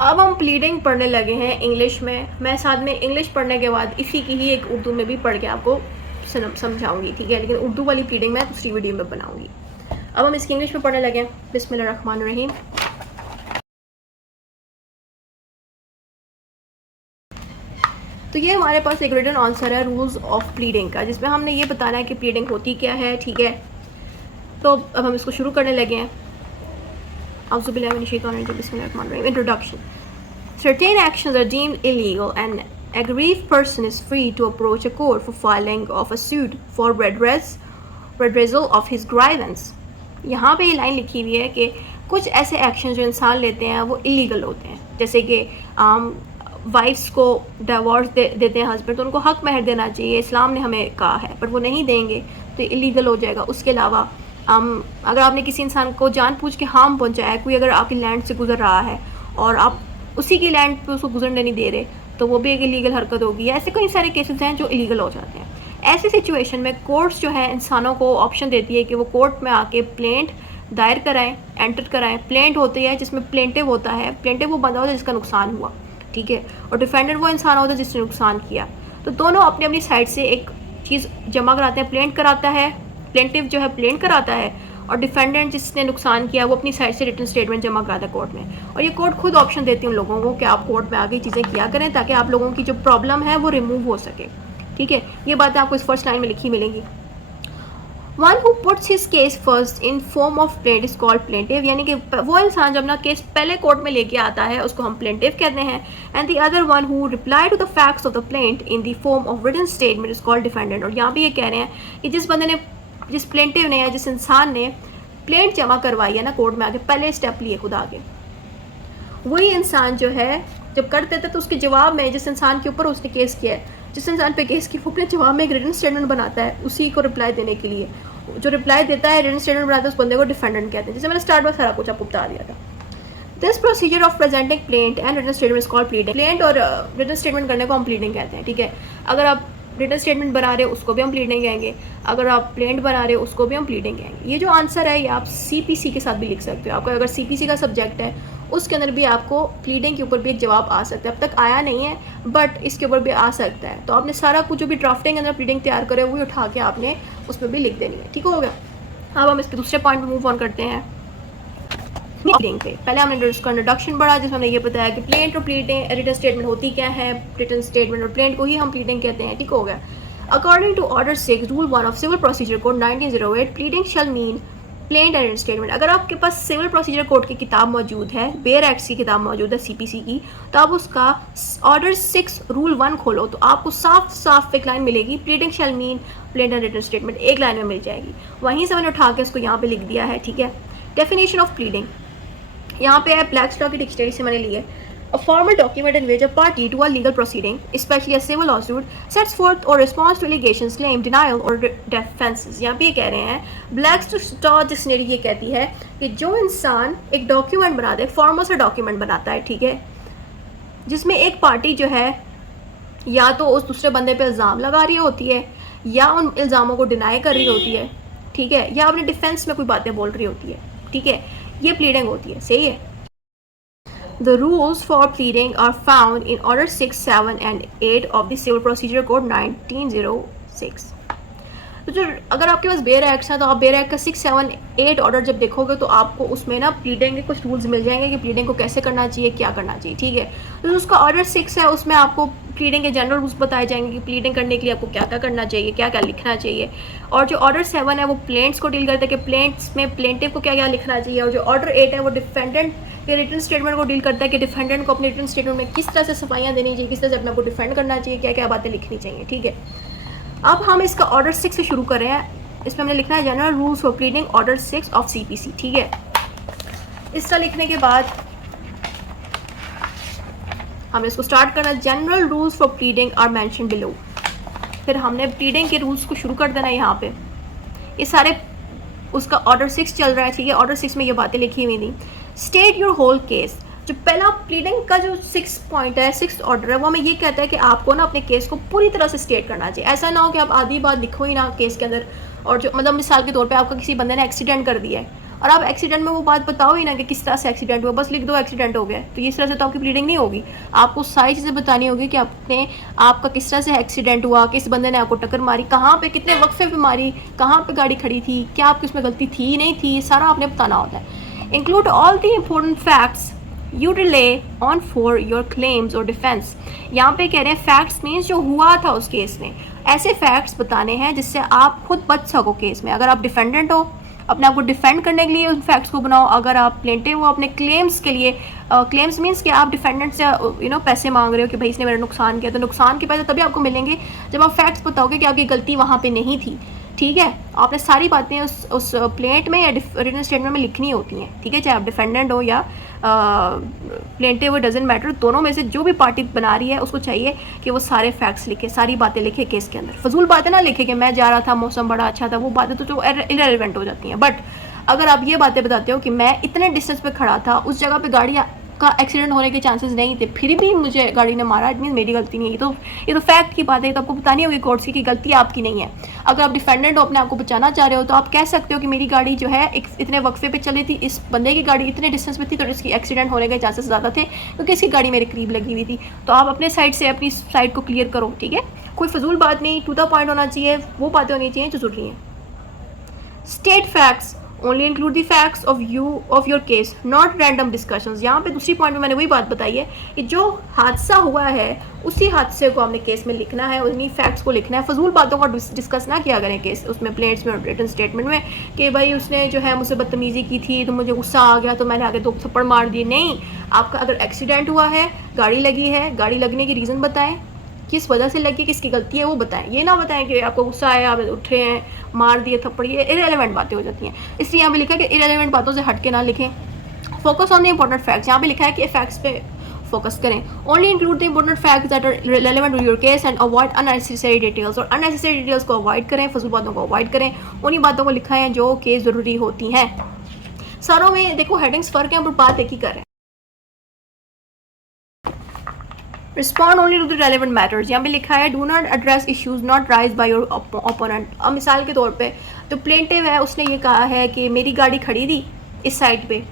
अब हम प्लीडिंग पढ़ने लगे हैं इंग्लिश में। मैं साथ में इंग्लिश पढ़ने के बाद इसी की ही एक उर्दू में भी पढ़ के आपको समझाऊंगी, ठीक है, लेकिन उर्दू वाली प्लीडिंग मैं दूसरी वीडियो में बनाऊंगी। अब हम इसकी इंग्लिश में पढ़ने लगे हैं। बिस्मिल्लाहिर्रहमानिर्रहीम। तो ये हमारे पास एक रिटन आंसर है रूल्स ऑफ प्लीडिंग का, जिसमें हमने ये बताना है कि प्लीडिंग होती क्या है, ठीक है। तो अब हम इसको शुरू करने लगे हैं। Introduction. Certain actions are deemed illegal and aggrieved person is free to approach a court for filing of a suit for redressal of his grievance. यहाँ पे ये लाइन लिखी हुई है कि कुछ ऐसे एक्शन जो इंसान लेते हैं वो इलीगल होते हैं, जैसे कि वाइफ्स को डिवोर्स देते हैं हस्बैंड, तो उनको हक महर देना चाहिए, इस्लाम ने हमें कहा है, पर वो नहीं देंगे तो इलीगल हो जाएगा। उसके अलावा अगर आपने किसी इंसान को जानबूझ के हार्म पहुंचाया है, कोई अगर आपकी लैंड से गुजर रहा है और आप उसी की लैंड पे उसको गुजरने नहीं दे रहे, तो वो भी एक इलीगल हरकत होगी। ऐसे कई सारे केसेस हैं जो इलीगल हो जाते हैं। ऐसी सिचुएशन में कोर्ट्स जो है इंसानों को ऑप्शन देती है कि वो कोर्ट में आके प्लेंट दायर कराएं, एंटर कराएं। प्लेंट होती है जिसमें प्लेंटिव होता है, प्लेंटिव वो बंदा होता है जिसका नुकसान हुआ, ठीक है, और डिफेंडेंट वो इंसान होता है जिसने नुकसान किया। तो दोनों अपनी अपनी साइड से एक चीज़ जमा कराते हैं। प्लेंट कराता है, प्लेंटिव जो है प्लेंट कराता है, और डिफेंडेंट जिसने नुकसान किया वो अपनी साइड से रिटन स्टेटमेंट जमा कराता है कोर्ट में। और ये कोर्ट खुद ऑप्शन देती है उन लोगों को कि आप कोर्ट में आके चीज़ें किया करें ताकि आप लोगों की जो प्रॉब्लम है वो रिमूव हो सके, ठीक है। ये बातें आपको इस फर्स्ट लाइन में लिखी मिलेंगी। One who puts his case first in form of plaint is called plaintiff, यानी कि वो इंसान जब अपना केस पहले कोर्ट में लेके आता है उसको हम प्लेंटिव कहते हैं। And the other one who reply to the facts of the plaint in the form of written statement is called defendant. और यहाँ भी ये कह रहे हैं कि जिस बंदे ने, जिस प्लेंटिव ने या जिस इंसान ने प्लेंट जमा करवाई है ना कोर्ट में आके, पहले स्टेप लिए खुद आगे, वही इंसान जो है जब कर देता तो उसके जवाब में जिस इंसान के ऊपर उसने केस किया है, जिस इंसान पे केस की, वो अपने जवाब में एक रिटन स्टेटमेंट बनाता है उसी को रिप्लाई देने के लिए। जो रिप्लाई देता है, रिटन स्टेटमेंट बनाता है, उस बंदे को डिफेंडेंट कहते हैं। जैसे मैंने स्टार्ट में सारा कुछ आपको बता दिया था। This procedure of presenting plaint and written statement is called pleading. Plaint और रिटन स्टेटमेंट करने को हम प्लीडिंग कहते हैं, ठीक है। अगर आप रिटन स्टेटमेंट बना रहे हो उसको भी हम प्लीडिंग कहेंगे, अगर आप प्लेंट बना रहे हो उसको भी हम प्लीडिंग कहेंगे। ये जो आंसर है ये आप सीपीसी के साथ भी लिख सकते हो। आपका अगर सीपीसी का सब्जेक्ट है उसके अंदर भी आपको प्लीडिंग के ऊपर भी एक जवाब आ सकता है। अब तक आया नहीं है बट इसके ऊपर भी आ सकता है। तो आपने सारा कुछ जो भी ड्राफ्टिंग के अंदर प्लीडिंग तैयार करे वही उठा के आपने उसमें भी लिख देनी है, ठीक हो गया। अब हम इसके दूसरे पॉइंट पर मूव ऑन करते हैं। प्लीडिंग पे पहले हमने इसका इंट्रोडक्शन पढ़ा जिसमें हमने ये बताया कि प्लेंट और प्लीडिंग रिटन स्टेटमेंट होती क्या है। रिटन स्टेटमेंट और प्लेंट को ही हम प्लीडिंग कहते हैं, ठीक हो गया। According to order 6 rule 1 of civil procedure code 1908, pleading shall mean plaint and written statement. अगर आपके पास सिविल प्रोसीजर कोड की किताब मौजूद है, बेयर एक्ट की किताब मौजूद है सीपीसी की, तो आप उसका ऑर्डर 6 रूल 1 खोलो तो आपको साफ साफ एक लाइन मिलेगी, pleading shall mean plaint and written statement, एक लाइन में मिल जाएगी। वहीं से मैंने उठा के उसको यहाँ पे लिख दिया है, ठीक है। डेफिनेशन ऑफ प्लीडिंग यहाँ पे है ब्लैक स्टॉक की डिक्शनरी से मैंने लिए। A formal document in which a party to a legal proceeding, especially a civil lawsuit, sets forth or responds to allegations, claim, denial or defenses। यहाँ पे ये कह रहे हैं ब्लैक स्टॉक डिक्शनरी ये कहती है कि जो इंसान एक डॉक्यूमेंट बनाता है, फॉर्मल सा डॉक्यूमेंट बनाता है, ठीक है, जिसमें एक पार्टी जो है या तो उस दूसरे बंदे पे इल्ज़ाम लगा रही होती है या उन इल्ज़ामों को डिनाई कर रही होती है, ठीक है, या अपने डिफेंस में कोई बातें बोल रही होती है, ठीक है, ये प्लीडिंग होती है, सही है। The rules for pleading are found in Order 6, 7 and 8 of the Civil Procedure Code 1906। तो जो अगर आपके पास बेयर एक्ट है तो आप बेयर एक्ट का 6, 7, 8 ऑर्डर जब देखोगे तो आपको उसमें ना प्लीडिंग के कुछ रूल्स मिल जाएंगे कि प्लीडिंग को कैसे करना चाहिए, क्या करना चाहिए, ठीक है। तो उसका ऑर्डर 6 है उसमें आपको प्लीडिंग के जनरल रूल्स बताए जाएंगे कि प्लीडिंग करने के लिए आपको क्या क्या करना चाहिए, क्या क्या लिखना चाहिए। और जो ऑर्डर 7 है वो प्लेंट्स को डील करता है कि प्लेंट्स में प्लेंटिव को क्या क्या लिखना चाहिए। और जो ऑर्डर 8 है वो डिफेंडेंट के रिटन स्टेटमेंट को डील करता है कि डिफेंडेंट को अपने रिटन स्टेटमेंट में किस तरह से सफाइयाँ देनी चाहिए, किस तरह से अपने को डिफेंड करना चाहिए, क्या क्या बातें लिखनी चाहिए, ठीक है। अब हम इसका ऑर्डर 6 से शुरू कर रहे हैं। इसमें हमने लिखना है general rules for pleading order 6 of CPC, ठीक है। इस तरह लिखने के बाद हमने इसको स्टार्ट करना, general rules for pleading are mention below. फिर हमने प्लीडिंग के रूल्स को शुरू कर देना है। यहाँ पे ये सारे उसका ऑर्डर 6 चल रहा है, ठीक है। ऑर्डर 6 में ये बातें लिखी हुई थी। State your whole case. जो पहला प्लीडिंग का जो 6 पॉइंट है, 6 ऑर्डर है, वो हमें ये कहता है कि आपको ना अपने केस को पूरी तरह से स्टेट करना चाहिए। ऐसा ना हो कि आप आधी बात लिखो ही ना केस के अंदर। और जो मतलब मिसाल के तौर पे आपका किसी बंदे ने एक्सीडेंट कर दिया है और आप एक्सीडेंट में वो बात बताओ ही ना कि किस तरह से एक्सीडेंट हुआ, बस लिख दो एक्सीडेंट हो गया, तो इस तरह से तो आपकी प्लीडिंग नहीं होगी। आपको सारी चीज़ें बतानी होगी कि आपका किस तरह से एक्सीडेंट हुआ, किस बंदे ने आपको टक्कर मारी, कहाँ पे, कितने वक्फे पे मारी, कहाँ पे गाड़ी खड़ी थी, क्या आपकी उसमें गलती थी नहीं थी, सारा आपने बताना होता है। Include all the important facts you relay on for your claims और डिफेंस। यहाँ पे कह रहे हैं फैक्ट्स मीन्स जो हुआ था उस केस में, ऐसे फैक्ट्स बताने हैं जिससे आप खुद बच सको केस में। अगर आप डिफेंडेंट हो, अपने आप को डिफेंड करने के लिए उन फैक्ट्स को बनाओ। अगर आप प्लेंटिव हो, अपने क्लेम्स के लिए, क्लेम्स मीन्स कि आप डिफेंडेंट से पैसे मांग रहे हो कि भाई इसने मेरा नुकसान किया, तो नुकसान के पैसे तभी आपको मिलेंगे जब आप फैक्ट्स बताओगे कि आपकी गलती वहाँ पे नहीं थी। ठीक है, आपने सारी बातें उस प्लेंट में या रिटन स्टेटमेंट में लिखनी होती हैं। ठीक है, चाहे आप डिफेंडेंट हो या प्लेंटिव, वो डजेंट मैटर, दोनों में से जो भी पार्टी बना रही है उसको चाहिए कि वो सारे फैक्ट्स लिखे, सारी बातें लिखे केस के अंदर। फजूल बातें ना लिखे कि मैं जा रहा था, मौसम बड़ा अच्छा था, वो बातें तो जो इररिलेवेंट हो जाती हैं। बट अगर आप ये बातें बताते हो कि मैं इतने डिस्टेंस पे खड़ा था, उस जगह पे गाड़ी का एक्सीडेंट होने के चांसेस नहीं थे, फिर भी मुझे गाड़ी ने मारा, इट मीन मेरी गलती नहीं है। ये तो फैक्ट की बात है, तो आपको बतानी होगी कोर्ट्स की कि गलती आपकी नहीं है। अगर आप डिफेंडेंट हो, अपने आप को बचाना चाह रहे हो, तो आप कह सकते हो कि मेरी गाड़ी जो है इतने वक्फे पे चली थी, इस बंदे की गाड़ी इतने डिस्टेंस पे थी, तो इसकी एक्सीडेंट होने के चांसेस ज़्यादा थे क्योंकि इसकी गाड़ी मेरे करीब लगी हुई थी। तो आप अपने साइड से अपनी साइड को क्लियर करो। ठीक है, कोई फजूल बात नहीं, टू द पॉइंट होना चाहिए, वो बातें होनी चाहिए जो जरूरी हैं। State facts only include the facts of your case, not random discussions. यहाँ पे दूसरी पॉइंट में मैंने वही बात बताई है कि जो हादसा हुआ है उसी हादसे को हमने केस में लिखना है, उन्हीं फैक्ट्स को लिखना है। फजूल बातों का डिस्कस ना किया करें केस उसमें, प्लेट्स में और रिटन स्टेटमेंट में कि भाई उसने जो है मुझसे बदतमीजी की थी तो मुझे गुस्सा आ गया तो मैंने आगे 2 थप्पड़ मार दिए। नहीं, आपका अगर एक्सीडेंट हुआ है, गाड़ी लगी है, गाड़ी लगने की रीज़न बताएं, किस वजह से लगी, किसकी गलती है वो बताएं। ये ना बताएं कि आपको गुस्सा आया, आप उठे हैं, मार दिए थप्पड़, ये इररिलेवेंट बातें हो जाती हैं। इसलिए यहाँ पे लिखा है कि इररिलेवेंट बातों से हट के ना लिखें। Focus on the important facts, यहाँ पे लिखा है कि फैक्ट्स पे फोकस करें। Only include the important facts that are relevant to your case and avoid unnecessary details, और अननेसेसरी डिटेल्स को अवॉइड करें, फजूल बातों को अवॉइड करें, उन्हीं बातों को लिखा है जो केस ज़रूरी होती हैं। सारों में देखो हेडिंग्स फ़र्क है, पर बात एक ही कर रहे हैं। Respond only to the relevant matters, यहाँ पे लिखा है do not address issues not raise by your opponent. अब मिसाल के तौर पे तो प्लेंटिव है, उसने ये कहा है कि मेरी गाड़ी खड़ी थी इस साइड पे,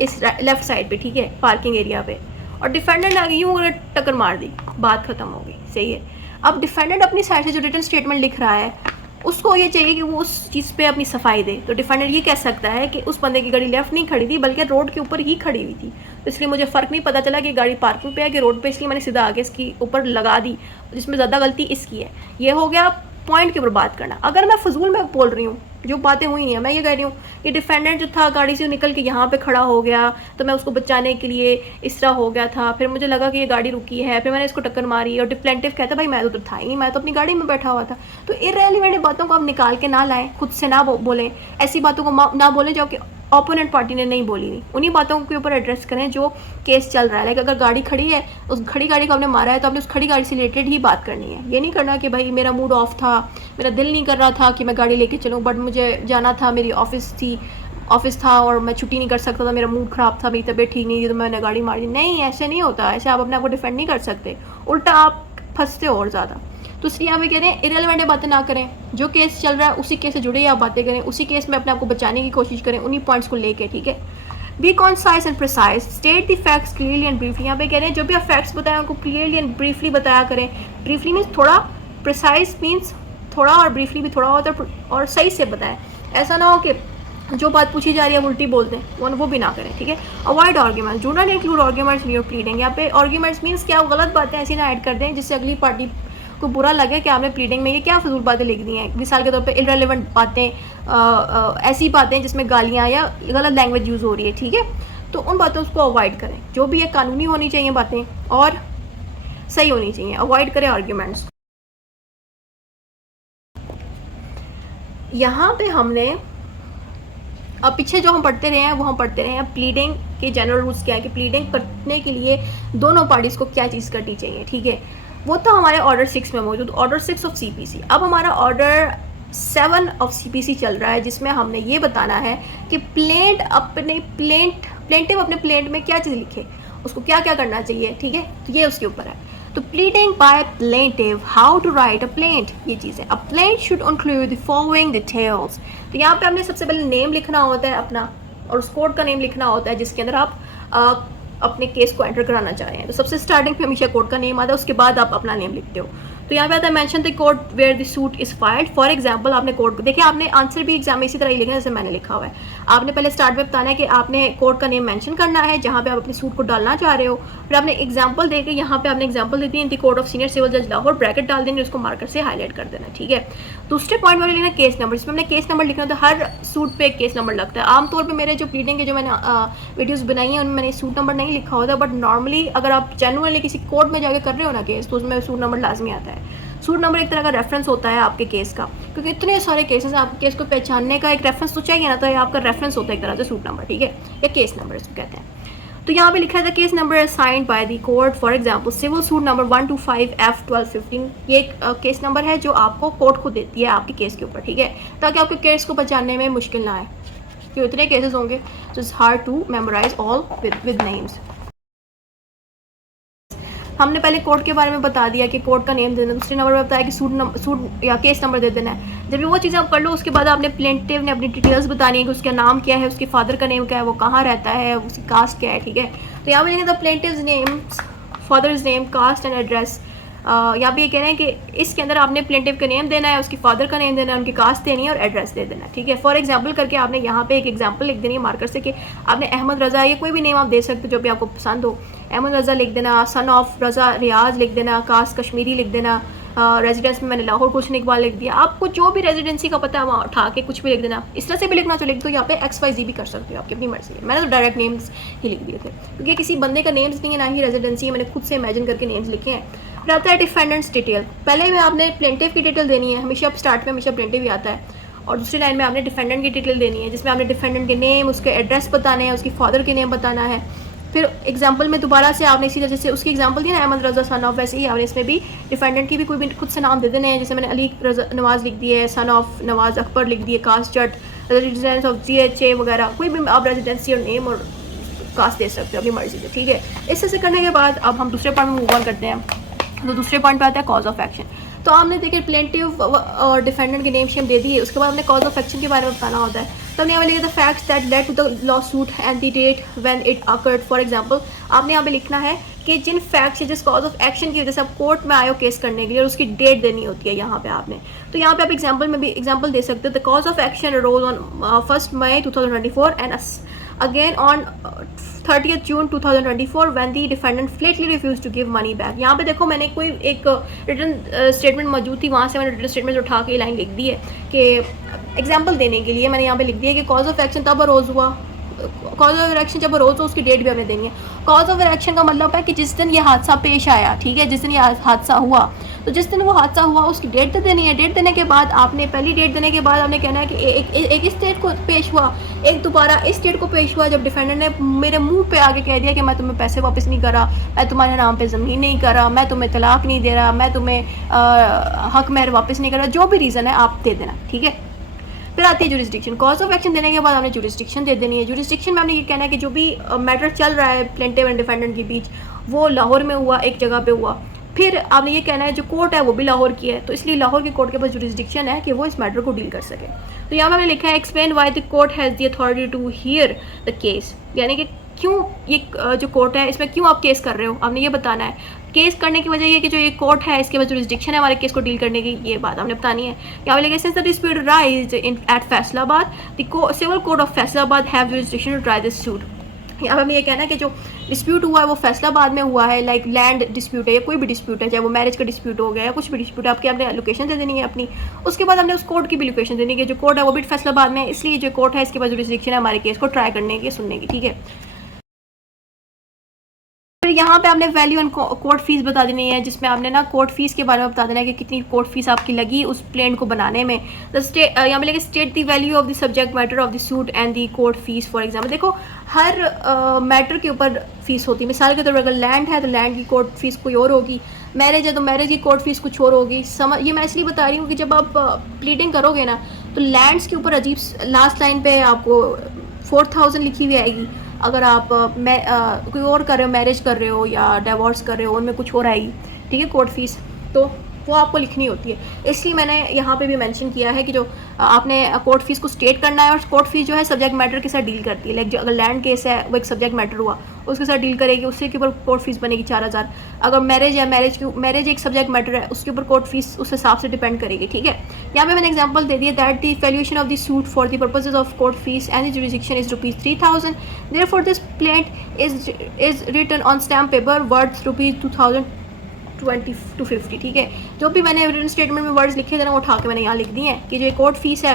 इस लेफ्ट साइड पे, ठीक है, पार्किंग एरिया पे, और डिफेंडेंट आ गई यूँ टक्कर मार दी, बात खत्म हो गई। सही है, अब डिफेंडेंट अपनी साइड से जो रिटन स्टेटमेंट लिख रहा है उसको ये चाहिए कि वो उस चीज़ पे अपनी सफाई दे। तो डिफेंडेंट ये कह सकता है कि उस बंदे की गाड़ी लेफ्ट नहीं खड़ी थी बल्कि रोड के ऊपर ही खड़ी हुई थी, तो इसलिए मुझे फ़र्क नहीं पता चला कि गाड़ी पार्किंग पे है कि रोड पे, इसलिए मैंने सीधा आगे इसकी ऊपर लगा दी, जिसमें ज़्यादा गलती इसकी है। ये हो गया पॉइंट के ऊपर बात करना। अगर मैं फजूल में बोल रही हूँ, जो बातें हुई हैं, मैं ये कह रही हूँ कि डिफेंडेंट जो था गाड़ी से निकल के यहाँ पे खड़ा हो गया, तो मैं उसको बचाने के लिए इस तरह हो गया था, फिर मुझे लगा कि ये गाड़ी रुकी है, फिर मैंने इसको टक्कर मारी, और प्लेंटिव कहता भाई मैं तो उधर था ही नहीं, मैं तो अपनी गाड़ी में बैठा हुआ था। तो इररिलेवेंट बातों को आप निकाल के ना लाएं, खुद से ना बोलें, ऐसी बातों को ना बोलें जो कि ओपोनेंट पार्टी ने नहीं बोली हुई। उन्हीं बातों के ऊपर एड्रेस करें जो केस चल रहा है। लाइक अगर गाड़ी खड़ी है, उस खड़ी गाड़ी को आपने मारा है, तो आपने उस खड़ी गाड़ी से रिलेटेड ही बात करनी है। ये नहीं करना कि भाई मेरा मूड ऑफ था, मेरा दिल नहीं कर रहा था कि मैं गाड़ी लेके चलूँ, बट मुझे जाना था, मेरी ऑफिस था और मैं छुट्टी नहीं कर सकता था, मेरा मूड ख़राब था, मेरी तबीयत ठीक नहीं थी, तो मैंने गाड़ी मारी। नहीं, ऐसे नहीं होता, ऐसे आप अपने आप को डिफेंड नहीं कर सकते, उल्टा आप फंसते हो और ज़्यादा। तो इसलिए हमें कह रहे हैं इररिलेवेंट बातें ना करें, जो केस चल रहा है उसी केस से जुड़े आप बातें करें, उसी केस में अपने आप को बचाने की कोशिश करें, उन्हीं पॉइंट्स को लेके। ठीक है, be concise and precise, state the facts clearly and briefly. यहाँ पे कह रहे हैं जो भी आप फैक्ट्स बताएं उनको क्लियरली एंड ब्रीफली बताया करें। ब्रीफली मीन्स थोड़ा, प्रिसाइज मीन्स थोड़ा, और ब्रीफली भी थोड़ा होता है, और सही से बताएं। ऐसा ना हो कि जो बात पूछी जा रही है उल्टी बोलते हैं, वो भी ना करें। ठीक है, avoid arguments, do not include arguments in your pleading. यहाँ पे आर्ग्यूमेंट्स मीन्स क्या, गलत बातें ऐसी ना ऐड कर दें जिससे अगली पार्टी को बुरा लगे कि आपने प्लीडिंग में ये क्या फजूल बातें लिख दी हैं। मिसाल के तौर पे इररिलेवेंट बातें, ऐसी बातें जिसमें गालियाँ या गलत लैंग्वेज यूज़ हो रही है। ठीक है, तो उन बातों को अवॉइड करें, जो भी है कानूनी होनी चाहिए बातें और सही होनी चाहिए। अवॉइड करें आर्ग्यूमेंट्स। यहाँ पे हमने अब पीछे जो हम पढ़ते रहे हैं वो हम पढ़ते रहे हैं प्लीडिंग के जनरल रूल्स क्या है कि प्लीडिंग करने के लिए दोनों पार्टीज़ को क्या चीज़ करनी चाहिए। ठीक है, वो तो हमारे ऑर्डर 6 में मौजूद, ऑर्डर 6 ऑफ सीपीसी। अब हमारा ऑर्डर 7 ऑफ सीपीसी चल रहा है, जिसमें हमने ये बताना है कि प्लेंटिव अपने प्लेंट में क्या चीज़ लिखे, उसको क्या क्या करना चाहिए। ठीक है, तो ये उसके ऊपर है। तो pleading by plaintiff, how to write a plaint, ये चीज़ है। A plaint should include the following details. तो यहाँ पे हमने सबसे पहले नेम लिखना होता है अपना, और उस कोर्ट का नेम लिखना होता है जिसके अंदर आप अपने केस को एंटर कराना चाह रहे हैं। तो सबसे स्टार्टिंग पे हमेशा कोर्ट का नेम आता है, उसके बाद आप अपना नेम लिखते हो। तो यहाँ पे आता है mention the court where the suit is filed. For example आपने कोर्ट को देखिए, आपने आंसर भी एग्जाम में इसी तरह ही लिखना है जैसे मैंने लिखा हुआ है। आपने पहले स्टार्ट में बताना है कि आपने कोर्ट का नेम मेंशन करना है जहाँ पे आप अपने सूट को डालना चाह रहे हो। फिर आपने एग्जाम्पल देकर यहाँ पे आपने एग्जाम्पल दे दी in the court of senior civil जज लाहौर, ब्रैकेट डाल देंगे, उसको मार्कर से हाईलाइट कर देना, ठीक है। दूसरे पॉइंट में लिखना केस नंबर, इसमें हमने केस नंबर लिखना होता है। हर सूट पे एक केस नंबर लगता है। आमतौर पे मेरे जो प्लीडिंग के जो मैंने वीडियोस बनाई हैं उनमें मैंने सूट नंबर नहीं लिखा होता, बट नॉर्मली अगर आप जेन्युइनली किसी कोर्ट में जाके कर रहे हो ना केस, तो उसमें सूट नंबर लाजमी आता है। सूट नंबर एक तरह का रेफरेंस होता है आपके केस का, क्योंकि इतने सारे केसेस हैं, आपके केस को पहचानने का एक रेफरेंस तो चाहिए ना, तो ये आपका रेफरेंस होता है एक तरह से सूट नंबर, ठीक है, या केस नंबर इसको कहते हैं। तो यहाँ पे लिखा है the case number assigned by the court, for example civil suit number 125F1215, ये एक केस नंबर है जो आपको कोर्ट को देती है आपके केस के ऊपर, ठीक है, ताकि आपके केस को पहचानने में मुश्किल ना आए, क्योंकि इतने केसेस होंगे, तो it's hard to memorise all with names. हमने पहले कोर्ट के बारे में बता दिया कि कोर्ट का नेम देना, दूसरे नंबर में बताया कि सूट या केस नंबर दे देना है। जब भी वो चीज़ें आप कर लो, उसके बाद आपने प्लेंटिव ने अपनी डिटेल्स बतानी है कि उसका नाम क्या है, उसके फादर का नेम क्या है, वो कहाँ रहता है, उसकी कास्ट क्या है, ठीक है। तो यहाँ पे लिखेंगे the plaintiff's names, father's name, caste and address. यहाँ पे ये कह रहे हैं कि इसके अंदर आपने प्लेंटिव का नेम देना है, उसकी फादर का नेम देना है, उनकी कास्ट देनी है और एड्रेस दे देना है, ठीक है। फॉर एग्जांपल करके आपने यहाँ पे एक एग्जांपल लिख देनी है मार्कर से कि आपने अहमद रज़ा, ये कोई भी नेम आप दे सकते हो जो भी आपको पसंद हो, अहमद रज़ा लिख देना, सन ऑफ रज़ा रियाज लिख देना, कास्ट कश्मीरी लिख देना, रेजिडेंस में मैंने लाहौर कुछ इकबाल लिख दिया। आपको जो भी रेजिडेंसी का पता है वहाँ उठा के कुछ भी लिख देना। इस तरह से भी लिखना तो लिख दो, यहाँ पे XYZ भी कर सकते हो, आपकी अपनी मर्जी है। मैंने तो डायरेक्ट नेम्स ही लिख दिए थे, क्योंकि किसी बंदे का नेम्स नहीं है, ना ही रेजिडेंसी है, मैंने खुद से इमेजिन करके नेम्स लिखे हैं। फिर आता है डिफेंडेंट्स डिटेल। पहले में आपने प्लेंटिव की डिटेल देनी है, हमेशा स्टार्ट में हमेशा प्लेंटिव ही आता है, और दूसरी लाइन में आपने डिफेंडेंट की डिटेल देनी है, जिसमें आपने डिफेंडेंट के नेम, उसके एड्रेस बताने हैं, उसकी फादर के नेम बताना है। फिर एग्जाम्पल में दोबारा से आपने इसी तरह से उसकी एग्जाम्पल दी ना अहमद रज़ा सन ऑफ, वैसे ही आपने इसमें भी डिफेंडेंट की भी कोई भी खुद से नाम दे देने हैं, जैसे मैंने अली नवाज़ लिख दिए, सन ऑफ नवाज़ अकबर लिख दिए, caste Jat, residence of GHA वगैरह, कोई भी आप रेजिडेंसी और नेम और कास्ट दे सकते हो अपनी मर्जी से, ठीक है। इस तरह से करने के बाद अब हम दूसरे पॉइंट में मूव ऑन करते हैं। तो दूसरे पॉइंट पे आता है कॉज ऑफ एक्शन। तो आपने देखिए प्लेंटिव और डिफेंडेंट के नेम शेम दे दिए, उसके बाद हमने कॉज ऑफ एक्शन के बारे में बताना होता है। तो हमने यहाँ पे लिखा the facts that led to the lawsuit and the date when it occurred. For example आपने यहाँ पे लिखना है कि जिन फैक्ट्स जिस कॉज ऑफ एक्शन की वजह से आप कोर्ट में आए हो केस करने के लिए, और उसकी डेट देनी होती है यहाँ पे आपने। तो यहाँ पे आप एग्जाम्पल में भी एग्जाम्पल दे सकते हो। The cause of action arose on 1 May 2024 and again on 30th June 2024 when the defendant flatly refused to give money back। यहाँ पे देखो मैंने कोई एक रिटर्न स्टेटमेंट मौजूद थी, वहाँ से मैंने रिटर्न स्टेटमेंट उठा के लाइन लिख दी है कि एग्जांपल देने के लिए मैंने यहाँ पे लिख दिया कि कॉज ऑफ एक्शन तब अरोज हुआ, कॉज ऑफ एक्शन जब अरोज हो उसकी डेट भी हमने देनी है। कॉज ऑफ एक्शन का मतलब है कि जिस दिन ये हादसा पेश आया, ठीक है, जिस दिन ये हादसा हुआ, तो जिस दिन वो हादसा हुआ उसकी डेट तो देनी है। डेट देने के बाद आपने पहली डेट देने के बाद आपने कहना है कि एक इस डेट को पेश हुआ, एक दोबारा इस डेट को पेश हुआ जब डिफेंडेंट ने मेरे मुंह पे आके कह दिया कि मैं तुम्हें पैसे वापस नहीं कर रहा, मैं तुम्हारे नाम पे ज़मीन नहीं कर रहा, मैं तुम्हें तलाक नहीं दे रहा, मैं तुम्हें हक मेहर वापस नहीं कर रहा, जो भी रीज़न है आप दे देना, ठीक है। फिर आती है जुरिस्डिक्शन। कॉज ऑफ एक्शन देने के बाद आपने जुरिस्डिक्शन दे देनी है। जुरिस्डिक्शन में आपने ये कहना है कि जो भी मैटर चल रहा है प्लेंटिव एंड डिफेंडेंट के बीच, वो लाहौर में हुआ, एक जगह पे हुआ। फिर आपने ये कहना है जो कोर्ट है वो भी लाहौर की है, तो इसलिए लाहौर की कोर्ट के पास जुरिस्डिक्शन है कि वो इस मैटर को डील कर सके। तो यहाँ मैंने लिखा है explain why the court has the authority to hear the case, यानी कि क्यों ये जो कोर्ट है इसमें क्यों आप केस कर रहे हो, आपने ये बताना है। केस करने की वजह ये कि जो ये कोर्ट है इसके पास जुरिस्डिक्शन है हमारे केस को डील करने की, ये बात हमने बतानी है। यहाँ पे लिखा since the dispute raised in at Faisalabad the civil court of Faisalabad have jurisdiction to try this suit. यहाँ पे हमें ये कहना है कि जो डिस्प्यूट हुआ है वो फैसलाबाद में हुआ है, लाइक लैंड डिस्प्यूट है या कोई भी डिस्प्यूट है, चाहे वो मैरिज का डिस्प्यूट हो गया या कुछ भी डिस्प्यूट है, आपके आपने लोकेशन दे देनी है अपनी। उसके बाद हमने उस कोर्ट की भी लोकेशन देनी है, जो कोर्ट है वो भी फैसलाबाद में, इसलिए जो कोर्ट है इसके पास जुरिस्डिक्शन है हमारे केस को ट्राई करने की, सुनने की, ठीक है। फिर यहाँ पे आपने वैल्यू एंड कोर्ट फीस बता देनी है, जिसमें आपने ना कोर्ट फीस के बारे में बता देना है कि कितनी कोर्ट फीस आपकी लगी उस प्लेन को बनाने में। यहाँ पे लेके state the value of the subject matter of the suit and the court fees. For example देखो हर मैटर के ऊपर फीस होती है। मिसाल के तौर पर अगर लैंड है तो लैंड की कोर्ट फीस कोई और होगी, मैरिज है तो मैरिज की कोर्ट फीस कुछ और होगी। ये मैं इसलिए बता रही हूँ कि जब आप प्लीडिंग करोगे ना तो लैंड्स के ऊपर अजीब लास्ट लाइन पे आपको 4000 लिखी हुई आएगी। अगर आप कोई और कर रहे हो, मैरिज कर रहे हो या डिवोर्स कर रहे हो, उनमें कुछ और आएगी, ठीक है, कोर्ट फीस। तो वो आपको लिखनी होती है। इसलिए मैंने यहाँ पे भी मेंशन किया है कि जो आपने कोर्ट फीस को स्टेट करना है, और कोर्ट फीस जो है सब्जेक्ट मैटर के साथ डील करती है। लाइक जो अगर लैंड केस है वो एक सब्जेक्ट मैटर हुआ, उसके साथ डील करेगी, उसके ऊपर कोर्ट फीस बनेगी 4000। अगर मैरिज है, मैरिज एक सब्जेक्ट मैटर है, उसके ऊपर कोर्ट फीस उस हिसाब से डिपेंड करेगी, ठीक है। यहाँ पे मैंने एग्जांपल दे दिया that the valuation of the suit for the purposes of court fees and the jurisdiction is ₹3000। Therefore this plaint is written on stamp paper worth ₹2020 to 50, ठीक है। जो भी मैंने रिटन स्टेटमेंट में वर्ड्स लिखे थे ना, वो उठा के मैंने यहाँ लिख दिए हैं कि जो कोर्ट फीस है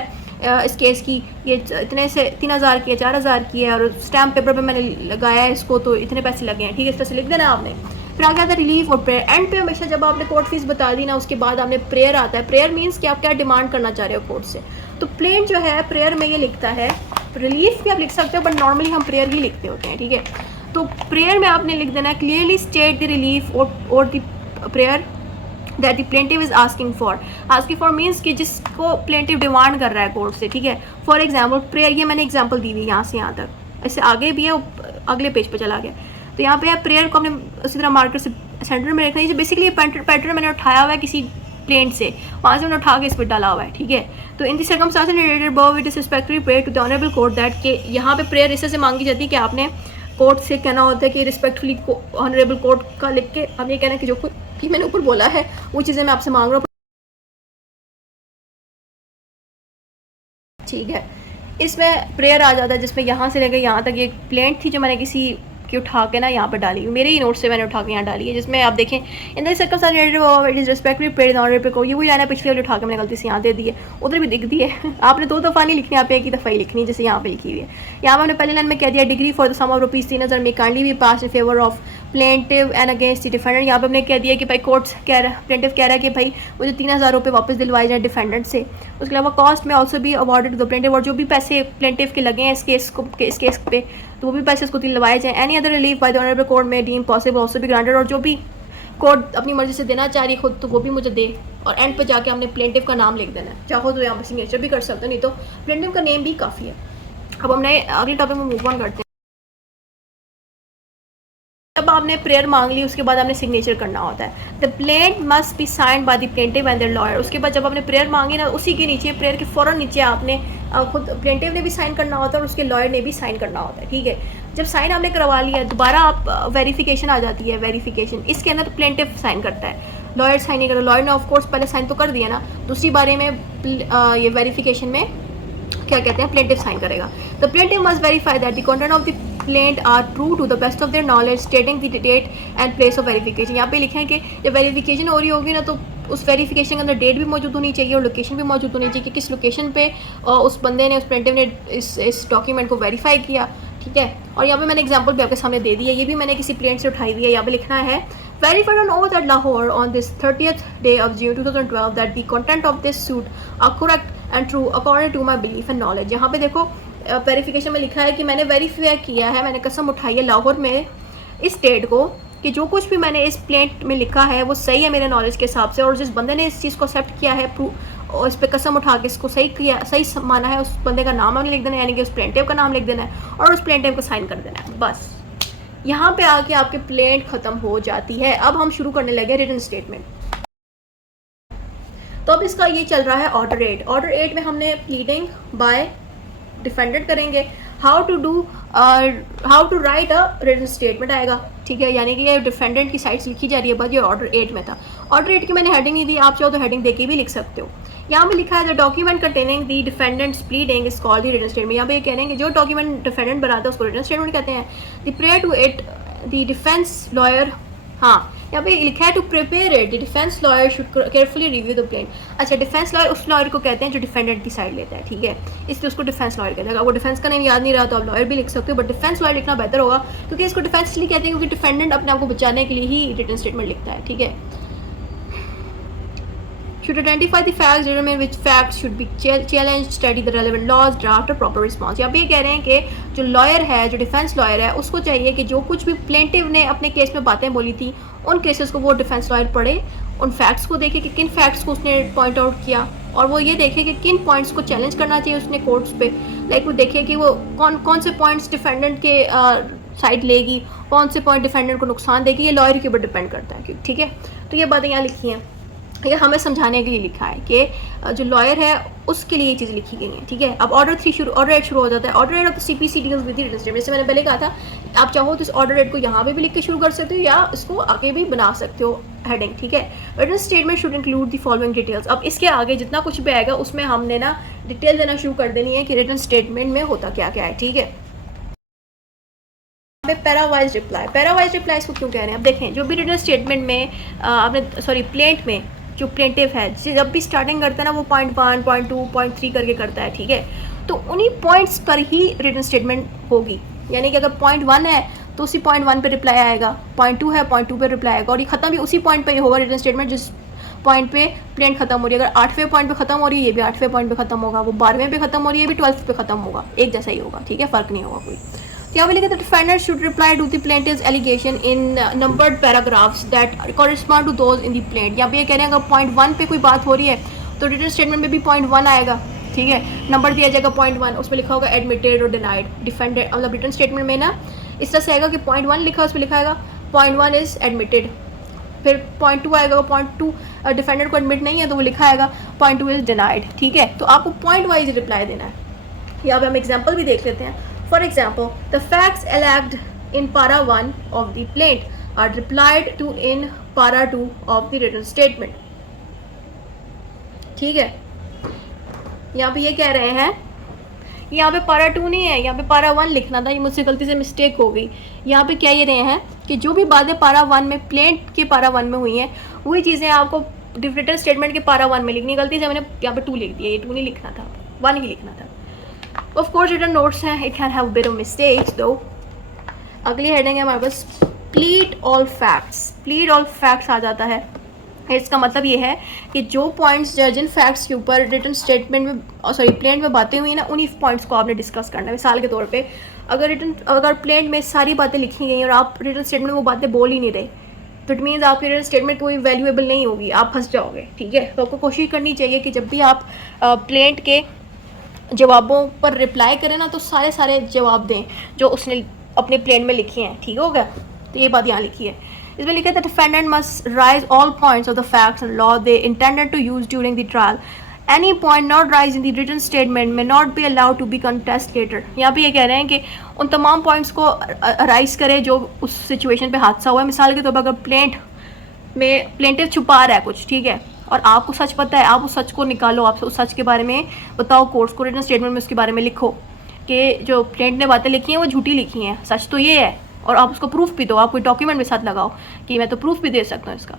इस केस की, ये इतने से 3000 की है, 4000 की है, और स्टैम्प पेपर पे मैंने लगाया है इसको, तो इतने पैसे लगे हैं, ठीक है। इस तरह से लिख देना आपने। फिर आ गया था रिलीफ और प्रेयर। एंड पे हमेशा जब आपने कोर्ट फीस बता दी ना, उसके बाद आपने प्रेयर आता है। प्रेयर मीन्स कि आप क्या डिमांड करना चाह रहे हो कोर्ट से। तो प्लेंट जो है प्रेयर में ये लिखता है, रिलीफ भी आप लिख सकते हो, बट नॉर्मली हम प्रेयर ही लिखते होते हैं, ठीक है। तो प्रेयर में आपने लिख देना है क्लियरली स्टेट द रिलीफ और the prayer that the plaintiff is asking for means कि जिसको प्लेंटिव डिमांड कर रहा है कोर्ट से, ठीक है। फॉर एग्जाम्पल प्रेयर, ये मैंने एग्जाम्पल दी हुई यहाँ से यहाँ तक, इससे आगे भी है, अगले पेज पे चला गया। तो यहाँ पे है प्रेयर को हमने उसी तरह मार्कर से सेंटर में रखना है। बेसिकली ये पैटर्न मैंने उठाया हुआ है किसी प्लेंट से, वहाँ से मैंने उठा के इस पर डाला हुआ है, ठीक है। तो in the circumstances related above it is respectfully prayer to the honourable court that के यहाँ पे प्रेयर इससे से मांगी जाती है कि आपने कोर्ट से कहना होता है कि रिस्पेक्टफुली ऑनरेबल कोर्ट का लिख के अब ये कहना है कि जो कि मैंने ऊपर बोला है वो चीज़ें मैं आपसे मांग रहा हूँ, ठीक है। इसमें प्रेयर आ जाता है जिसमें यहाँ से लेकर यहाँ तक ये प्लेंट थी जो मैंने किसी की उठा के ना यहाँ पे डाली, मेरे ही नोट से मैंने उठा के यहाँ डाली है, जिसमें आप देखें in the circumstances it is respectfully prayer the honourable court. ये वही लाइन है पिछले वाली उठा के मैंने गलती से यहाँ दे दी है, उधर भी दिख दी है। आपने 2 दफ़ा नहीं लिखनी, आप एक ही दफ़ा ही लिखनी है, जैसे यहाँ पे लिखी हुई है। यहाँ पे हमने पहले लाइन में कह दिया decree for the sum of ₹3000 में काइंडली भी pass in favour of plaintiff and against the defendant. यहाँ पे हमने कह दिया कि भाई कोर्ट कह रहा है, प्लेंटिव कह रहा है कि भाई मुझे ₹3000 वापस दिलवाए जाए डिफेंडेंट से। उसके अलावा कॉस्ट में ऑल्सो भी अवॉर्डेड टू द प्लेंटिव, और जो भी पैसे प्लेंटिव के लगे हैं इस केस पे, तो वो भी पैसे उसको दिलवाए जाए। Any other relief by the honourable court में डीम पॉसिबल ऑल्सो भी ग्रांटेड, और जो भी कोर्ट अपनी मर्जी से देना चाह रही है खुद, तो वो भी मुझे दे। और एंड पे जाके हमने प्लेंटिव का नाम लिख देना है, चाहो तो यहाँ पर सिग्नेचर भी कर सकते हो, नहीं तो प्लेंटिव का नेम भी काफ़ी है। अब हमने अगले टॉपिक में मूव ऑन करते हैं। जब आपने प्रेयर मांग ली उसके बाद आपने सिग्नेचर करना होता है। The plaint must be signed by the plaintiff and the lawyer. उसके बाद जब आपने प्रेयर मांगी ना, उसी के नीचे, प्रेयर के फ़ौरन नीचे आपने खुद प्लेंटिव ने भी साइन करना होता है और उसके लॉयर ने भी साइन करना होता है, ठीक है। जब साइन आपने करवा लिया, दोबारा आप वेरिफिकेशन आ जाती है, वेरिफिकेशन इसके अंदर प्लेंटिव साइन करता है, लॉयर साइन नहीं करता। लॉयर ने ऑफकोर्स पहले साइन तो कर दिया ना, दूसरी बारे में ये वेरिफिकेशन में क्या कहते हैं, प्लेंटिव साइन करेगा। The plaintiff must verify that the content of the plaint are true to the best of their knowledge stating the date and place of verification. यहाँ पे लिखे हैं कि जब वेरिफिकेशन हो रही होगी ना, तो उस वेरिफिकेशन के अंदर डेट भी मौजूद होनी चाहिए और लोकेशन भी मौजूद होनी चाहिए कि किस लोकेशन पे उस बंदे ने, उस प्लेंटिव ने इस डॉक्यूमेंट को वेरीफाई किया, ठीक है। और यहाँ पे मैंने एग्जांपल भी आपके सामने दे दी है, ये भी मैंने किसी प्लेंट से उठाई हुई है। यहाँ पे लिखना है verified on oath at Lahore on this 30th day of June 2012 that the content of this suit are correct and true according to my belief and knowledge। यहाँ पे देखो वेरिफिकेशन में लिखा है कि मैंने वेरीफाई किया है, मैंने कसम उठाई है लाहौर में इस डेट को कि जो कुछ भी मैंने इस प्लेंट में लिखा है वो सही है मेरे नॉलेज के हिसाब से, और जिस बंदे ने इस चीज़ को एक्सेप्ट किया है और इस पर कसम उठा के इसको सही माना है, उस बंदे का नाम हमने लिख देना है, यानी कि उस प्लेंटिव का नाम लिख देना है और उस प्लेंटिव को साइन कर देना है। बस यहाँ पे आके आपके प्लेंट ख़त्म हो जाती है। अब हम शुरू करने लगे रिटन स्टेटमेंट। तो अब इसका ये चल रहा है ऑर्डर 8। ऑर्डर 8 में हमने प्लीडिंग बाय डिफेंडेंट करेंगे, how to write a written statement आएगा, ठीक है। यानी कि ये डिफेंडेंट की साइड से लिखी जा रही है, बट ये ऑर्डर 8 में था। ऑर्डर 8 की मैंने हेडिंग नहीं दी, आप चाहो तो हेडिंग देके भी लिख सकते हो। यहाँ पे लिखा है the document containing the defendant's pleading is called the written statement. यहाँ पे ये कह रहे हैं कि जो डॉक्यूमेंट डिफेंडेंट बनाता है उसको रिटन स्टेटमेंट कहते हैं। The prayer to it the defence lawyer, हाँ यहाँ पे लिखा है to prepare it the defence lawyer should carefully review the plaint. अच्छा, डिफेंस लॉयर उस लॉयर को कहते हैं जो डिफेंडेंट की साइड लेता है, ठीक है, इसलिए उसको डिफेंस लॉयर कहते हैं। अगर वो डिफेंस का नेम याद नहीं रहा तो आप लॉयर भी लिख सकते हो, बट डिफेंस लॉयर लिखना बेहतर होगा, क्योंकि इसको डिफेंस इसलिए कहते हैं क्योंकि डिफेंडेंट अपने आप को बचाने के लिए ही रिटन स्टेटमेंट लिखता है, ठीक है। should identify the facts, determine which facts should be challenged, study the relevant laws, draft a proper response। यहाँ पे ये कह रहे हैं कि जो लॉयर है, जो डिफेंस लॉयर है, उसको चाहिए कि जो कुछ भी प्लेंटिव ने अपने केस में बातें बोली थी उन केसेस को वो डिफेंस लॉयर पढ़े, उन फैक्ट्स को देखे कि किन फैक्ट्स को उसने पॉइंट आउट किया, और वो ये देखे कि किन पॉइंट्स को चैलेंज करना चाहिए उसने कोर्ट्स पे। लाइक वो देखे कि वो कौन से पॉइंट्स डिफेंडेंट के साइड लेगी, कौन से पॉइंट डिफेंडेंट को नुकसान देगी, ये लॉयर के ऊपर डिपेंड करता है, ठीक है। तो ये बातें यहाँ लिखी हैं। ये हमें समझाने के लिए लिखा है कि जो लॉयर है उसके लिए ये चीज़ लिखी गई है, ठीक है। अब ऑर्डर 3 शुरू, ऑर्डर 8 शुरू हो जाता है। Order 8 of the CPC deals with the written statement. जैसे मैंने पहले कहा था, आप चाहो तो इस ऑर्डर 8 को यहाँ पे भी लिख के शुरू कर सकते हो या इसको आगे भी बना सकते हो हेडिंग, ठीक है। Written statement should include the following details. अब इसके आगे जितना कुछ भी आएगा उसमें हमने ना डिटेल देना शुरू कर देनी है कि रिटन स्टेटमेंट में होता क्या क्या है, ठीक है। पैरावाइज रिप्लाई, पैरावाइज रिप्लाई इसको क्यों कह रहे हैं? अब देखें, जो भी रिटन स्टेटमेंट में आपने प्लेंट में जो प्लेंटिव है जब भी स्टार्टिंग करता है ना वो पॉइंट 1, पॉइंट 2, पॉइंट 3 करके करता है, ठीक है। तो उन्हीं पॉइंट्स पर ही रिटन स्टेटमेंट होगी, यानी कि अगर पॉइंट 1 है तो उसी पॉइंट 1 पे रिप्लाई आएगा, पॉइंट 2 है पॉइंट 2 पे रिप्लाई आएगा, और ये खत्म भी उसी पॉइंट पे ही होगा रिटन स्टेटमेंट जिस पॉइंट पे प्लेंट खत्म हो रही है। अगर 8वें पॉइंट पे खत्म हो रही है, ये भी 8वें पॉइंट पे खत्म होगा, वो 12वें पे खत्म हो रही है, ये भी 12th पे खत्म होगा, एक जैसा ही होगा, ठीक है, फर्क नहीं होगा कोई। तो यहाँ पे लिखा था defender should reply to the plaintiff's allegation in numbered paragraphs that correspond to those in the plaint. यहाँ पे ये कह रहे हैं अगर पॉइंट 1 पे कोई बात हो रही है तो रिटन स्टेटमेंट में भी पॉइंट 1 आएगा, ठीक है, नंबर दिया जाएगा पॉइंट 1, उसमें लिखा होगा एडमिटेड और डिनाइड। डिफेंडेड मतलब रिटन स्टेटमेंट में ना इस तरह से आएगा कि पॉइंट 1 लिखा है उसमें लिखा आएगा पॉइंट 1 इज़ एडमिटेड, फिर पॉइंट 2 आएगा, पॉइंट 2 डिफेंडर को एडमिट नहीं है तो वो लिखा आएगा पॉइंट 2 इज़ डिनाइड, ठीक है। तो आपको पॉइंट वाइज रिप्लाई देना है। यहाँ पे हम एग्जाम्पल भी देख लेते हैं। For example, the facts alleged in para 1 of the plaint are replied to in para 2 of the written statement, ठीक है। यहाँ पे ये कह रहे हैं, यहाँ पे पारा 2 नहीं है, यहाँ पे पारा 1 लिखना था, ये मुझसे गलती से मिस्टेक हो गई। यहाँ पे क्या ये रहे हैं कि जो भी बातें पारा 1 में प्लेंट के पारा 1 में हुई हैं वही चीज़ें आपको रिटन स्टेटमेंट के पारा 1 में लिखनी। गलती से मैंने यहाँ पे 2 लिख दिया, ये 2 नहीं लिखना था, 1 ही लिखना था। ऑफ कोर्स रिटन नोट्स हैं, it can have bit of mistakes though. अगली हेडिंग है हमारे पास plead all facts. Plead all facts आ जाता है, इसका मतलब ये है कि जो पॉइंट्स जिन फैक्ट्स के ऊपर रिटन स्टेटमेंट में प्लेंट में बातें हुई ना उन्हीं पॉइंट्स को आपने डिस्कस करना है। मिसाल के तौर पे अगर प्लेंट में सारी बातें लिखी गई और आप रिटन स्टेटमेंट में वो बातें बोल ही नहीं रहे तो इट मीन्स आपकी रिटन स्टेटमेंट कोई वैल्यूएबल नहीं होगी, आप फंस जाओगे, ठीक है। तो आपको कोशिश करनी चाहिए कि जब भी आप प्लेंट के जवाबों पर रिप्लाई करें ना तो सारे जवाब दें जो उसने अपने प्लेंट में लिखे हैं, ठीक हो गया। तो ये बात यहाँ लिखी है, इसमें लिखा है defendant must raise all points of the facts and law they intended to use during the trial. Any point not raise in the written statement may not be allowed to be contest later. यहाँ पे ये कह रहे हैं कि उन तमाम points को राइज करे जो उस सिचुएशन पे हादसा हुआ है। मिसाल के तौर पर अगर प्लेंटिव छुपा रहा है कुछ, ठीक है, और आपको सच पता है, आप उस सच को निकालो, आप उस सच के बारे में बताओ कोर्स को, रिटन स्टेटमेंट में उसके बारे में लिखो कि जो प्लेंट ने बातें लिखी हैं वो झूठी लिखी हैं, सच तो ये है, और आप उसको प्रूफ भी दो, आप कोई डॉक्यूमेंट भी साथ लगाओ कि मैं तो प्रूफ भी दे सकता हूँ इसका।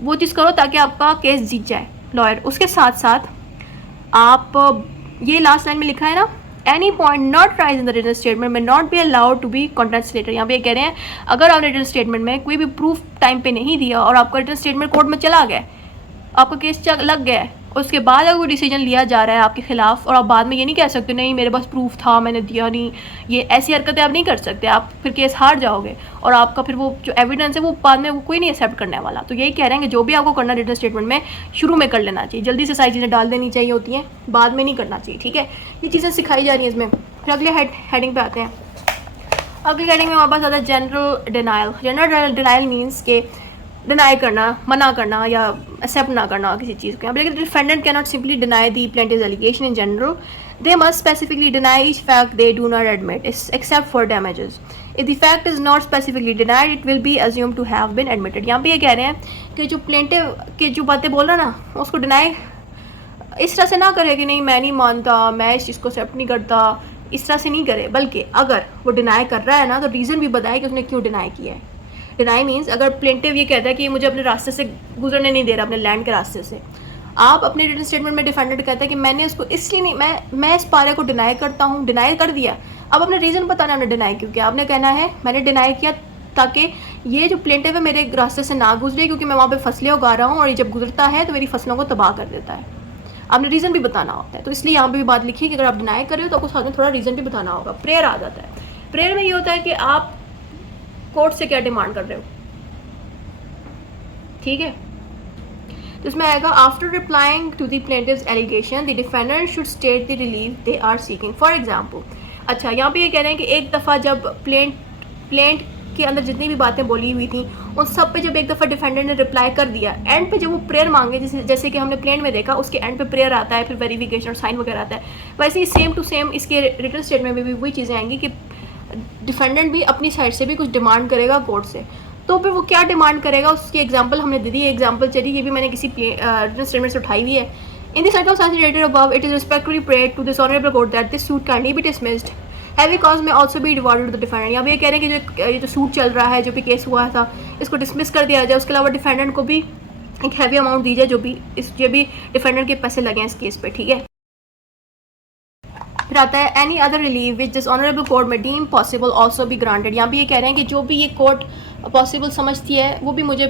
वो चीज़ करो ताकि आपका केस जीत जाए लॉयर। उसके साथ साथ आप ये लास्ट लाइन में लिखा है ना, any point not raise in the written statement may not be allowed to be contest later. यहाँ पे ये कह रहे हैं अगर आपने रिटन स्टेटमेंट में कोई भी प्रूफ टाइम पे नहीं दिया और आपका रिटन स्टेटमेंट कोर्ट में चला गया, आपका केस लग गया है, उसके बाद अगर कोई डिसीजन लिया जा रहा है आपके खिलाफ और आप बाद में ये नहीं कह सकते नहीं मेरे पास प्रूफ था मैंने दिया नहीं, ये ऐसी हरकतें आप नहीं कर सकते, आप फिर केस हार जाओगे और आपका फिर वो जो एविडेंस है वो बाद में वो कोई नहीं एक्सेप्ट करने वाला। तो यही कह रहे हैं कि जो भी आपको करना रिटन स्टेटमेंट में शुरू में कर लेना चाहिए, जल्दी से सारी चीज़ें डाल देनी चाहिए होती हैं, बाद में नहीं करना चाहिए, ठीक है। ये चीज़ें सिखाई जा रही हैं इसमें। फिर अगले हेडिंग पर आते हैं। अगली हेडिंग में हमारे पास आता है general denial. General denial means के डिनाई करना, मना करना या एक्सेप्ट ना करना किसी चीज़ को। लेकिन defendant can not simply deny the plaintiff's allegation in general, they must specifically deny each fact they do not admit except for damages. If the fact is not specifically denied it will be assume to have been admitted. यहाँ पे ये कह रहे हैं कि जो plaintiff के जो बातें बोल रहा ना उसको डिनाई इस तरह से ना करे कि नहीं मैं नहीं मानता, मैं इस चीज़ को एक्सेप्ट नहीं करता, इस तरह से नहीं करे, बल्कि अगर वो डिनाई कर रहा है ना तो रीज़न भी बताए कि उसने क्यों डिनाई किया है। डिनाई मीन्स अगर प्लेंटिव ये कहता है कि मुझे अपने रास्ते से गुजरने नहीं दे रहा, अपने लैंड के रास्ते से, आप अपने रिटन स्टेटमेंट में डिफेंडेंट कहता है कि मैंने उसको इसलिए नहीं, मैं इस पारे को डिनाई करता हूँ, डिनाई कर दिया। अब अपने रीज़न बताना है आपने डिनाई क्यों किया। आपने कहना है मैंने डिनाई किया ताकि ये जो प्लेंटिव है मेरे रास्ते से ना गुजरे क्योंकि मैं वहाँ पर फसलें उगा रहा हूँ और ये जब गुजरता है तो मेरी फसलों को तबाह कर देता है। आपने रीज़न भी बताना होता है, तो इसलिए यहाँ पे भी बात लिखी कि अगर आप डिनाई कर रहे हो तो आपको साथ में थोड़ा रीज़न भी बताना होगा। प्रेयर आ जाता है। प्रेयर में ये होता है कि आप कोर्ट से क्या डिमांड कर रहे हो, ठीक है। तो इसमें आएगा after replying to the plaintiff's allegation the defendant should state the relief they are seeking. For example, अच्छा यहाँ पे ये कह रहे हैं कि एक दफ़ा जब प्लेंट के अंदर जितनी भी बातें बोली हुई थी उन सब पे जब एक दफ़ा डिफेंडेंट ने रिप्लाई कर दिया, एंड पे जब वो प्रेयर मांगे, जैसे कि हमने प्लेन में देखा उसके एंड पे प्रेयर आता है, फिर वेरिफिकेशन और साइन वगैरह आता है, वैसे ही सेम टू सेम इसके रिटन स्टेटमेंट में भी वही चीज़ें आएंगी कि डिफेंडेंट भी अपनी साइड से भी कुछ डिमांड करेगा कोर्ट से। तो फिर वो क्या डिमांड करेगा उसकी एग्जांपल हमने दे दी, एग्जांपल चली, ये भी मैंने किसी रिटन स्टेटमेंट से उठाई हुई है। In the circumstances stated above, it is respectfully prayed to this honorable court that this suit kindly be dismissed. Heavy cause may also be rewarded to the defendant. यहाँ पे ये कह रहे हैं कि ये जो सूट चल रहा है, जो भी केस हुआ था, इसको डिसमिस कर दिया जाए, उसके अलावा डिफेंडेंट को भी एक हैवी अमाउंट दी जाए जो भी डिफेंडेंट के पैसे लगे हैं इस केस पे, ठीक है। फिर आता है any other relief which this honourable court में डीम पॉसिबल ऑल्सो भी ग्रांटेड। यहाँ भी ये कह रहे हैं कि जो भी ये कोर्ट पॉसिबल समझती है वो भी मुझे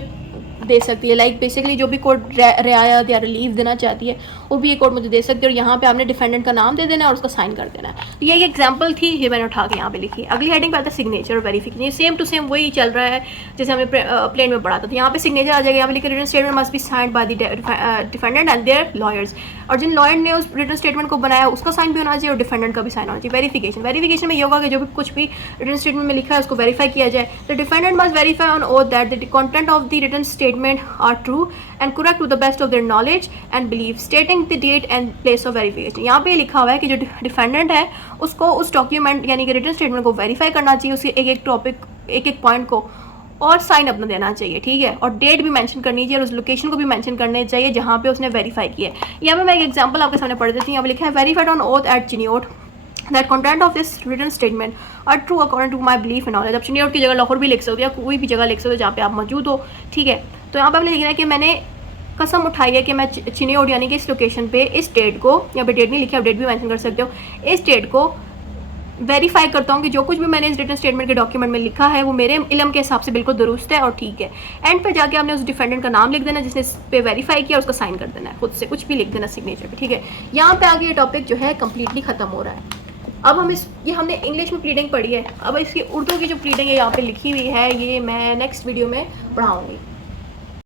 दे सकती है, लाइक बेसिकली जो भी कोर्ट रियायत या रिलीफ देना चाहती है वो भी ये कोर्ट मुझे दे सकती है, और यहाँ पे आपने डिफेंडेंट का नाम दे देना है और उसका साइन कर देना है। तो ये एक एग्जांपल थी, ये मैंने उठा के यहाँ पे लिखी। अगली हेडिंग पे आता है सिग्नेचर और वेरिफिकेशन। ये सेम टू सेम वही चल रहा है जैसे हमने प्लेन में पढ़ा था। तो यहाँ पे सिग्नेचर आ जाएगा, यहाँ पे लिखा written statement must be signed by the defendant and their lawyers, और जिन लॉयर ने उस रिटन स्टेटमेंट को बनाया उसका साइन भी होना चाहिए और डिफेंडेंट का भी साइन होना चाहिए। वेरिफिकेशन में ये होगा कि जो भी कुछ भी रिटन स्टेटमेंट में लिखा है उसको वेरीफाई किया जाए। The defendant must verify on oath that the content of the written statement are true and correct to the best of their knowledge and belief, stating the date and place of verification। यहाँ पे लिखा हुआ है कि जो defendant है उसको उस डॉक्यूमेंट यानी कि रिटन स्टेटमेंट को वेरीफाई करना चाहिए, उसके एक एक टॉपिक एक एक पॉइंट को, और साइन अपना देना चाहिए, ठीक है, और डेट भी मेंशन करनी चाहिए और उस लोकेशन को भी मेंशन करने चाहिए जहाँ पे उसने वेरीफाई किया है। यहाँ पे मैं एक एग्जांपल आपके सामने पढ़ देती हूँ। यहाँ पे लिखा है verified on oath at Chiniot that content of this written statement are true according to my belief and knowledge। अब चिनियोट की जगह लाहौर भी लिख सकते हो या कोई भी जगह लिख सकते हो जहाँ पे आप मौजूद हो, ठीक है। तो यहाँ पे हमने लिखना है कि मैंने कसम उठाई है कि मैं चिनियोट यानी कि इस लोकेशन पे इस डेट को, यहाँ पे डेट नहीं लिखी, आप डेट भी मेंशन कर सकते हो, इस डेट को वेरीफाई करता हूँ कि जो कुछ भी मैंने इस रिटन स्टेटमेंट के डॉक्यूमेंट में लिखा है वो मेरे इल्म के हिसाब से बिल्कुल दुरुस्त है और ठीक है। एंड पे जाके आपने उस डिफेंडेंट का नाम लिख देना जिसने इस पे वेरीफाई किया, उसका साइन कर देना है, खुद से कुछ भी लिख देना सिग्नेचर पे, ठीक है। यहाँ पे आगे ये टॉपिक जो है कम्प्लीटली खत्म हो रहा है। अब हम ये हमने इंग्लिश में प्लीडिंग पढ़ी है, अब इसकी उर्दू की जो प्लीडिंग है यहाँ पे लिखी हुई है ये मैं नेक्स्ट वीडियो में पढ़ाऊँगी।